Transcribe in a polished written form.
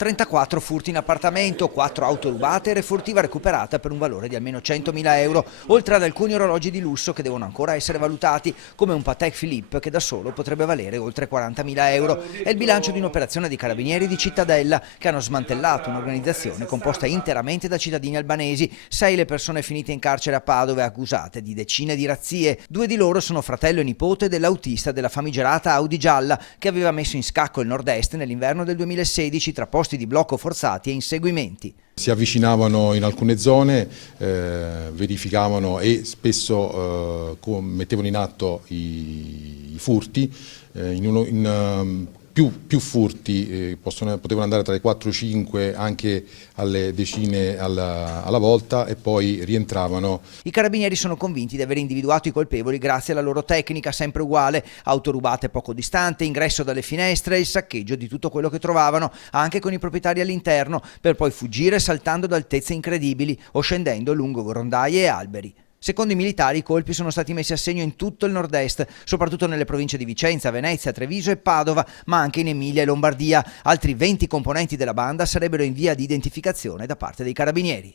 34 furti in appartamento, 4 auto rubate e refurtiva recuperata per un valore di almeno 100.000 euro, oltre ad alcuni orologi di lusso che devono ancora essere valutati, come un Patek Philippe che da solo potrebbe valere oltre 40.000 euro. È il bilancio di un'operazione dei carabinieri di Cittadella che hanno smantellato un'organizzazione composta interamente da cittadini albanesi. 6 le persone finite in carcere a Padova accusate di decine di razzie. 2 di loro sono fratello e nipote dell'autista della famigerata Audi gialla che aveva messo in scacco il nord-est nell'inverno del 2016 tra posti di blocco forzati e inseguimenti. Si avvicinavano in alcune zone, verificavano e spesso mettevano in atto i furti. Più furti potevano andare tra i 4 e 5 anche alle decine alla volta e poi rientravano. I carabinieri sono convinti di aver individuato i colpevoli grazie alla loro tecnica sempre uguale: auto rubate poco distante, ingresso dalle finestre e il saccheggio di tutto quello che trovavano, anche con i proprietari all'interno, per poi fuggire saltando da altezze incredibili o scendendo lungo grondaie e alberi. Secondo i militari i colpi sono stati messi a segno in tutto il nord-est, soprattutto nelle province di Vicenza, Venezia, Treviso e Padova, ma anche in Emilia e Lombardia. Altri 20 componenti della banda sarebbero in via di identificazione da parte dei carabinieri.